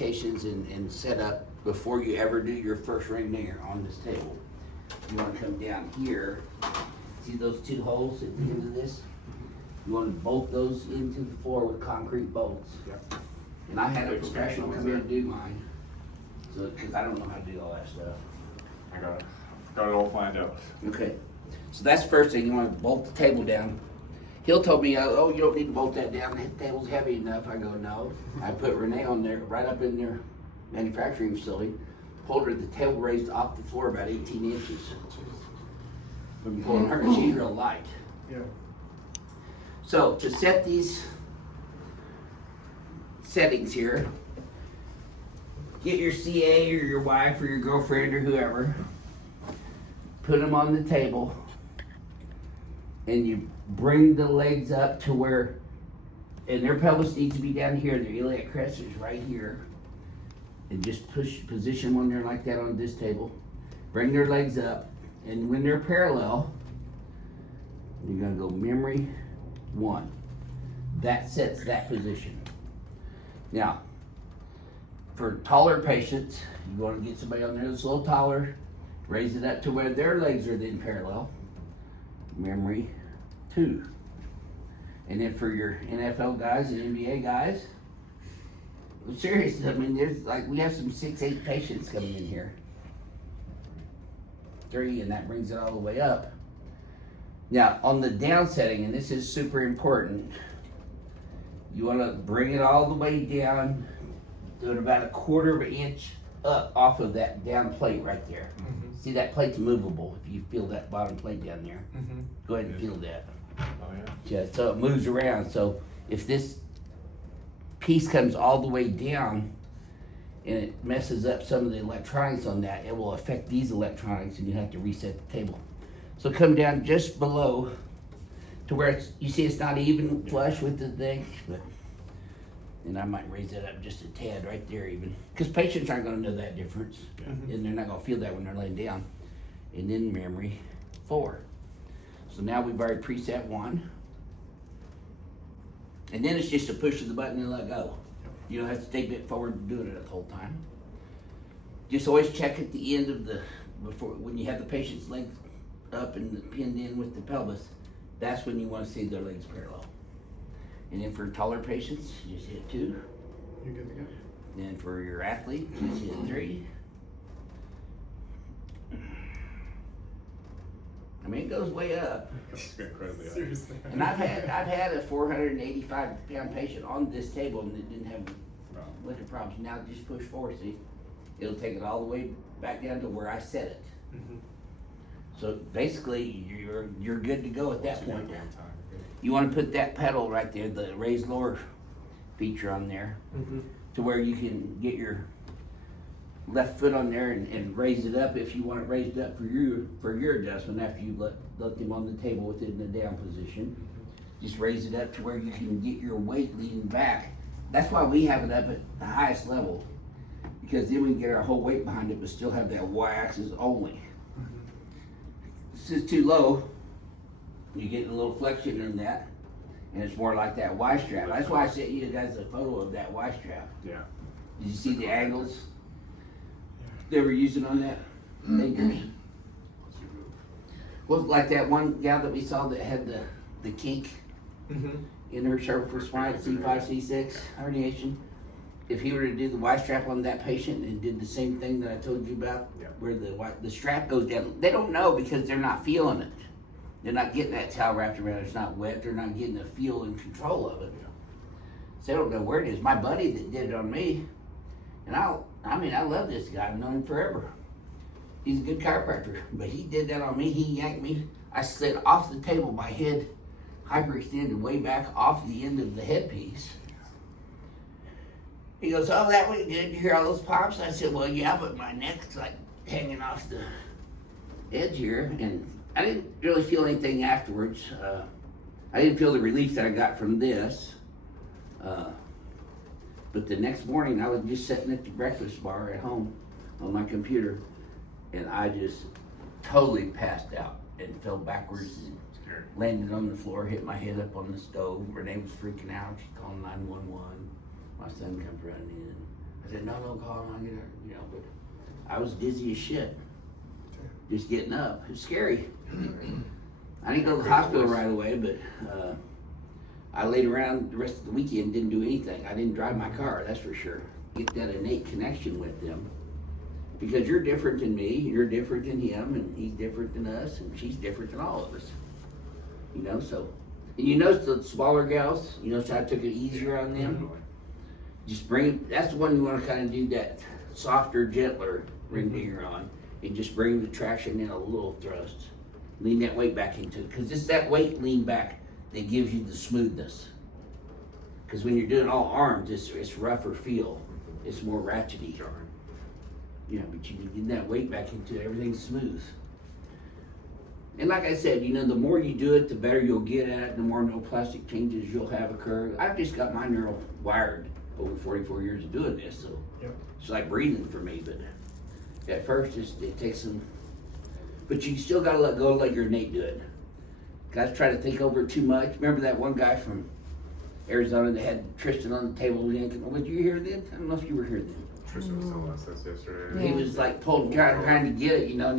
specifications and set up before you ever do your first ring there on this table. You wanna come down here, see those two holes at the end of this? You wanna bolt those into the floor with concrete bolts. Yeah. And I had a professional come in and do mine, so, cause I don't know how to do all that stuff. I got it all planned out. Okay, so that's the first thing, you wanna bolt the table down. He'll told me, oh, you don't need to bolt that down, the table's heavy enough. I go, no. I put Renee on there, right up in their manufacturing facility, pulled her, the table raised off the floor about 18 inches. From pulling her, she's real light. Yeah. So to set these settings here, get your CA or your wife or your girlfriend or whoever, put them on the table, and you bring the legs up to where, and their pelvis needs to be down here, their iliac crest is right here, and just position one there like that on this table. Bring their legs up, and when they're parallel, you're gonna go memory 1. That sets that position. Now, for taller patients, you want to get somebody on there that's a little taller, raise it up to where their legs are then parallel. Memory 2. And then for your NFL guys and NBA guys, well, seriously, I mean, there's like, we have some 6'8" patients coming in here. 3, and that brings it all the way up. Now, on the down setting, and this is super important, you want to bring it all the way down to about 1/4 of an inch up off of that down plate right there. Mm-hmm. See, that plate's movable. If you feel that bottom plate down there, Mm-hmm. go ahead and feel that. Oh, yeah. Yeah, so it moves around. So if this piece comes all the way down and it messes up some of the electronics on that, it will affect these electronics and you have to reset the table. So come down just below to where it's, you see it's not even flush with the thing, but, and I might raise that up just a tad right there even, because patients aren't gonna know that difference, Mhm. and they're not gonna feel that when they're laying down. And then memory 4. So now we've already preset 1. And then it's just a push of the button and let go. You don't have to stay bent forward doing it the whole time. Just always check at the end of the, before, when you have the patient's legs up and pinned in with the pelvis, that's when you want to see their legs parallel. And then for taller patients, you just hit 2. You good to go? Then for your athlete, just hit 3. I mean, it goes way up. It's incredibly high. Seriously. And I've had a 485-pound patient on this table and it didn't have Wow. liquor problems. Now just push forward, see? It'll take it all the way back down to where I set it. Mm-hmm. So basically, you're good to go at that Once you point. get one time, you're You want to put that pedal right there, the raised lower feature on there, good. Mm-hmm. to where you can get your left foot on there and raise it up if you want it raised up for your adjustment after you let them on the table with it in the down position. Just raise it up to where you can get your weight leaning back. That's why we have it up at the highest level, because then we can get our whole weight behind it but still have that y-axis only. This is too low, you get a little flexion in that, and it's more like that Y-strap. That's why I sent you guys a photo of that Y-strap. Yeah. Did you see the angles they were using on that? Fingers. Well, like that one gal that we saw that had the kink Mm-hmm. in her cervical spine, C5, C6 herniation. If he were to do the Y-strap on that patient and did the same thing that I told you about, Yeah. where the strap goes down, they don't know because they're not feeling it. They're not getting that towel wrapped around it. It's not wet. They're not getting the feel and control of it. Yeah. So they don't know where it is. My buddy that did it on me, and I love this guy. I've known him forever. He's a good chiropractor, but he did that on me. He yanked me. I slid off the table, my head hyperextended way back off the end of the headpiece. He goes, oh, that went good. You hear all those pops? I said, well, yeah, but my neck's like hanging off the edge here. And I didn't really feel anything afterwards. I didn't feel the relief that I got from this. But the next morning, I was just sitting at the breakfast bar at home on my computer, and I just totally passed out and fell backwards and Scary. landed on the floor, hit my head up on the stove. Renee was freaking out. She called 911. My son comes running in. I I said, no, call him, I'll get her, you know, but I was dizzy as shit. Just getting up. It was scary. I didn't go to the hospital right away, but I laid around the rest of the weekend, didn't do anything. I didn't drive my car, that's for sure. Get that innate connection with them. Because you're different than me, you're different than him, and he's different than us, and she's different than all of us. You know, so. And you notice the smaller gals, you notice how I took it easier on them? Just bring, that's the one you want to kind of do that softer, gentler ring digger on, and just bring the traction in a little thrust. Lean that weight back into it, because it's that weight lean back that gives you the smoothness. Because when you're doing all arms, it's rougher feel, it's more ratchety. You know, but you can get that weight back into it, everything's smooth. And like I said, you know, the more you do it, the better you'll get at it, the more no plastic changes you'll have occur. I've just got my neural wired over 44 years of doing this, so it's like breathing for me. But at first, it takes some, but you still gotta let go, let your innate do it. Guys try to think over it too much. Remember that one guy from Arizona that had Tristan on the table? Did you hear then? I don't know if you were here then. Tristan was telling us this yesterday. He was like trying to get it, you know, and he